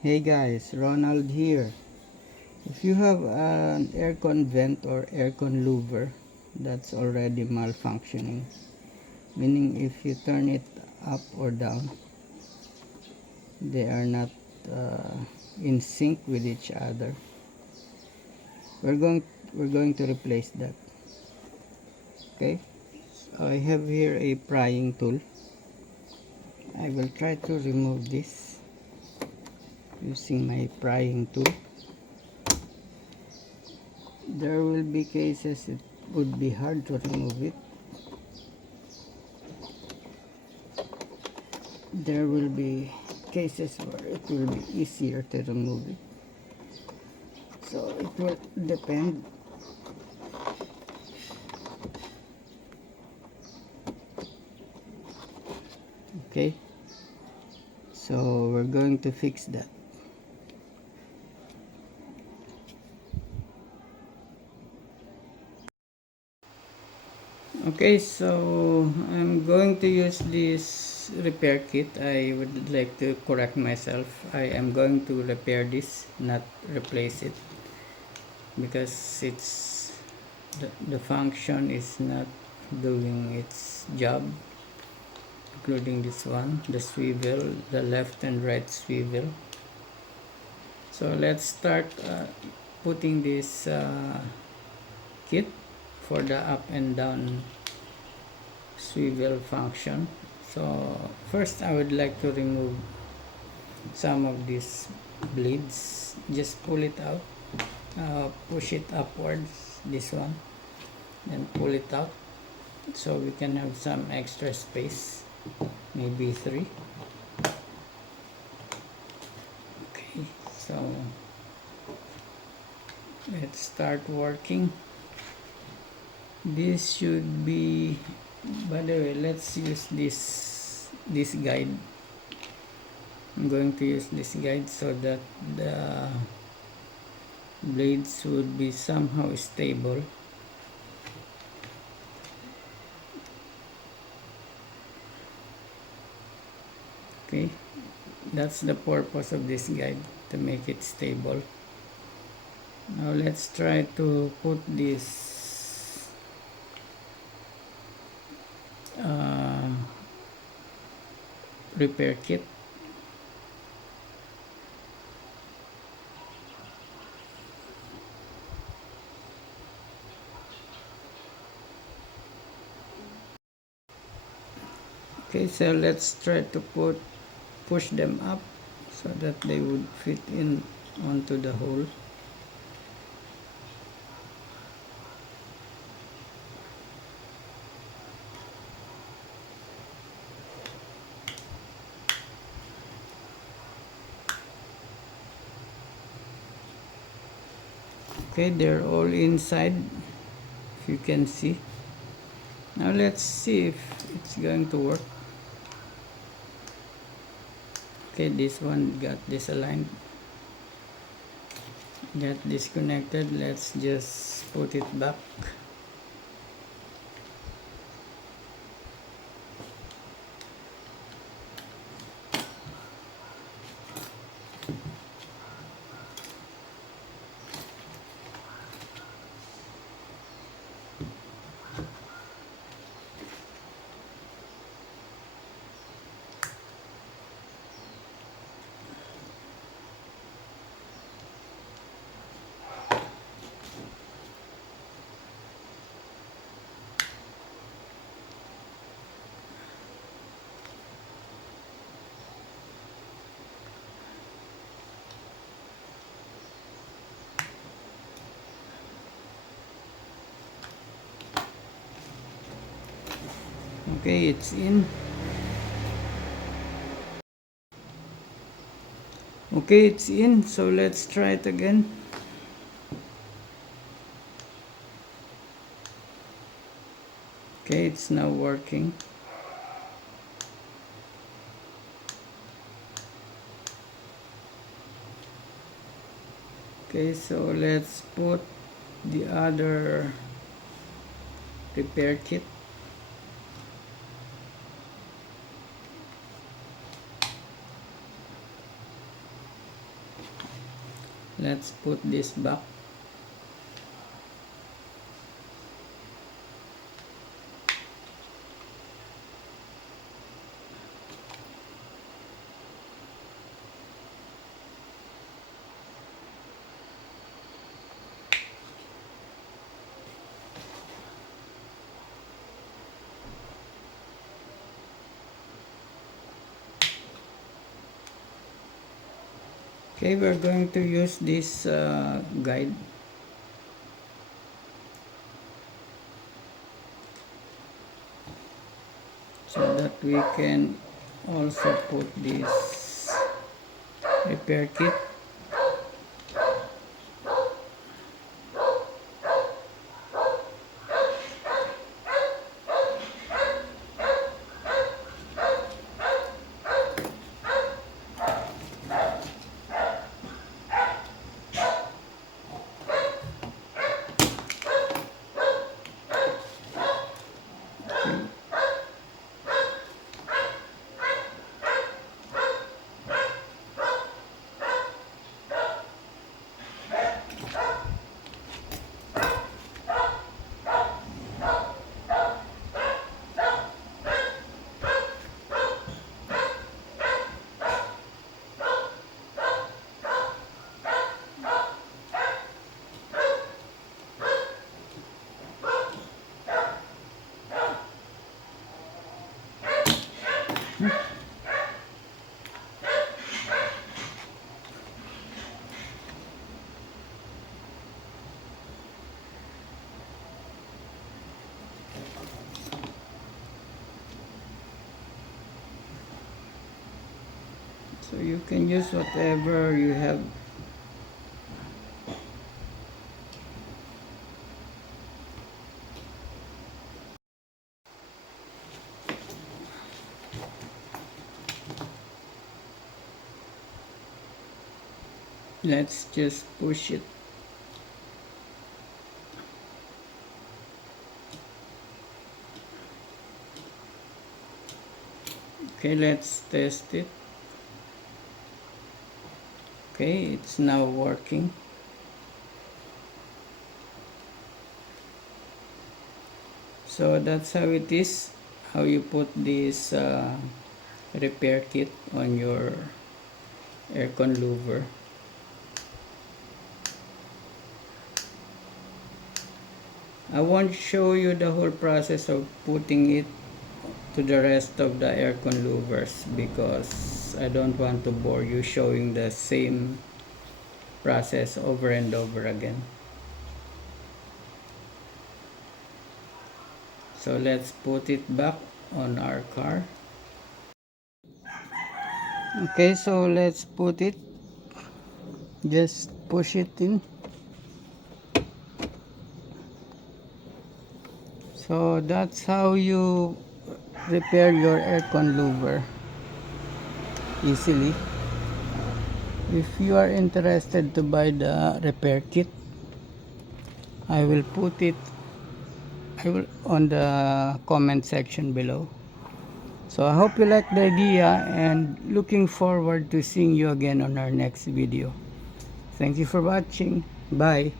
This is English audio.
Hey guys, Ronald here. If you have an aircon vent or aircon louver that's already malfunctioning, meaning if you turn it up or down, they are not uh, in sync with each other. We're going we're going to replace that. Okay? I have here a prying tool. I will try to remove this using my prying tool. There will be cases it would be hard to remove it. There will be cases where it will be easier to remove it. So it will depend. Okay, so we're going to fix that. Okay, so I'm going to use this repair kit. I would like to correct myself. I am going to repair this, not replace it, because the function is not doing its job, including this one, the swivel, the left and right swivel. So let's start putting this kit for the up and down swivel function. So first I would like to remove some of these blades. Just pull it out, push it upwards, this one, then pull it out so we can have some extra space, maybe 3. Okay, so let's start working. This should be, by the way, let's use this guide. I'm going to use this guide so that the blades would be somehow stable. Okay, that's the purpose of this guide, to make it stable. Now let's try to put this repair kit. Okay, so let's try to push them up so that they would fit in onto the hole. Okay, they're all inside, if you can see. Now let's see if it's going to work. Okay, this one got disaligned, got disconnected. Let's just put it back. Okay, it's in. Okay, it's in, so let's try it again. Okay, it's now working. Okay, so let's put the other repair kit. let's put this back. Okay, we're going to use this guide so that we can also put this repair kit. So you can use whatever you have. Let's just push it. Okay, let's test it. Okay, it's now working. So that's how it is, how you put this repair kit on your aircon louver. I won't show you the whole process of putting it to the rest of the aircon louvers because I don't want to bore you showing the same process over and over again. So let's put it back on our car. Okay, so let's put it, just push it in. So that's how you repair your aircon louver easily. If you are interested to buy the repair kit, I will put it on the comment section below. So I hope you like the idea and looking forward to seeing you again on our next video. Thank you for watching. Bye.